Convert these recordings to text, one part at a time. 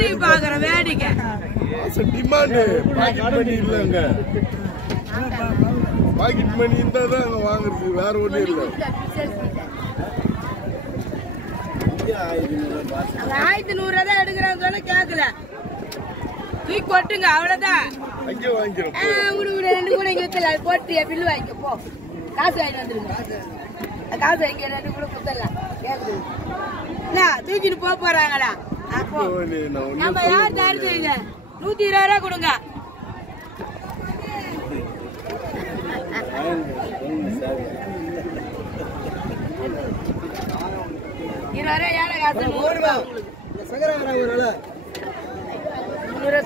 வேடிக்கை பாக்குறேன் வேடிக்கை டிமாண்ட் பாக்கெட் மணி இல்லங்க பாக்கெட் மணி இருந்தா தான் அங்க வாங்குறது வேற ஒண்ணும் இல்ல 1100 தான் எடுக்கிறான்னு சொன்னா கேட்கல தூக்கி கொட்டுங்க அவ்வளவுதான் அங்கே வாங்கிக்கிறோம் ரெண்டு கூட இங்க வித்தல போட்டு பில்லு வாங்கிக்க போ காசு வாங்கிட்டு வந்துருங்க காசு வாங்கி ரெண்டு கூட குத்தலாம் கேக்குது தூக்கிட்டு போறாங்களா அப்போ நம்ம யார் தயார் செய்யுங்க 120 ரூபா கொடுங்க 20 ஏழை காசு 100 ரூபா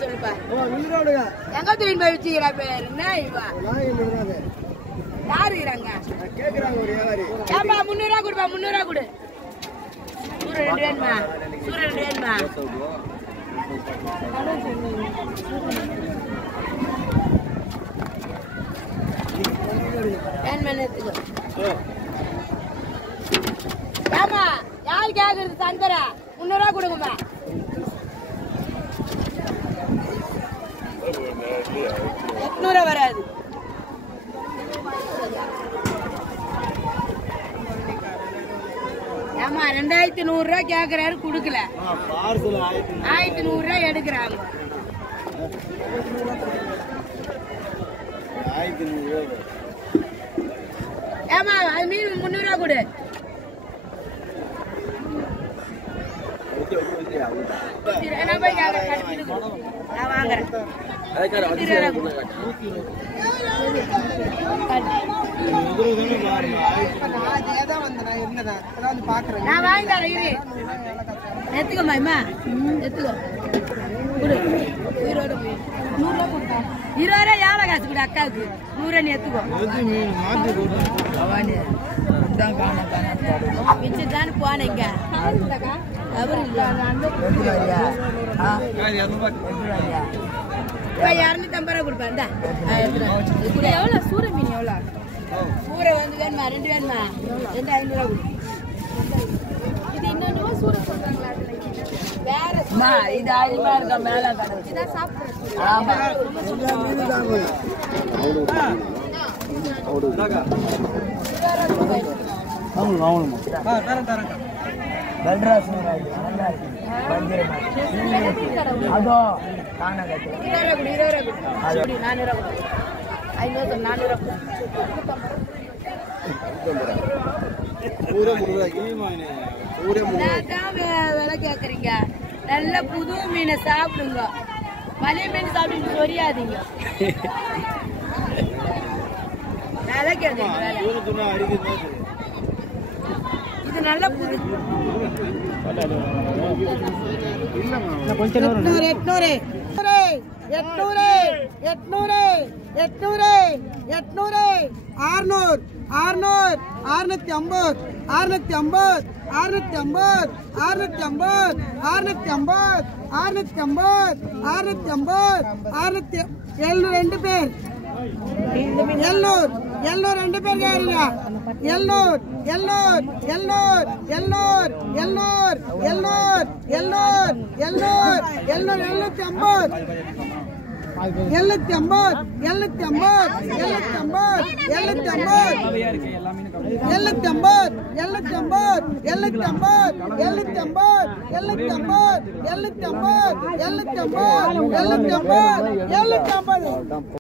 சொல்லுப்பா எங்க தூக்கிட்டு போய் வச்சுக்கிறா பேர் என்ன இவா யாரு இருக்கிறாங்க 300 ரூபா கொடுப்பா 300 ரூபா கொடு சூரிய 2 வேணுமா சூரிய 2 வேணுமா ஆமா யாரு கேக்குறது சங்கரா 300 ரூபா கொடுங்கம்மா வராது ஆமா 2100 ரூபா கேக்குறாரு குடுக்கல 1100 ரூபா எடுக்கிறாங்க 1100 ரூபா ஏமா அது மீன் 300 ரூபா கொடு நான் வாங்குறேன் நான் வாங்கி தரேன் எத்துக்கோமா எத்துக்கோ 20 ரூபா ஏழை காசு கூட அக்காவுக்கு 100 நீ எத்துக்கோ மிச்சத்தானு போனீங்க அவரு இல்ல 250 ரூபா கொடுப்பா எவ்வளவு சூர மீன் எவ்வளவு சூரை வந்து வேணுமா 2 வேணுமா 2500 ரூபா கொடு இது இன்னொன்னு சூரை சொல்றாங்களா வேற இது அதிகமா இருக்க மேல இதான் சாப்பிடுறது ஆமா விலை கேக்குறீங்க நல்ல புது மீனை சாப்பிடுங்க பழைய மீன் சாப்பிட்டு சொரியாதீங்க விலை கேக்குறீங்க இது நல்ல புது 2 பேர் 2 பேர் கேளுங்க 750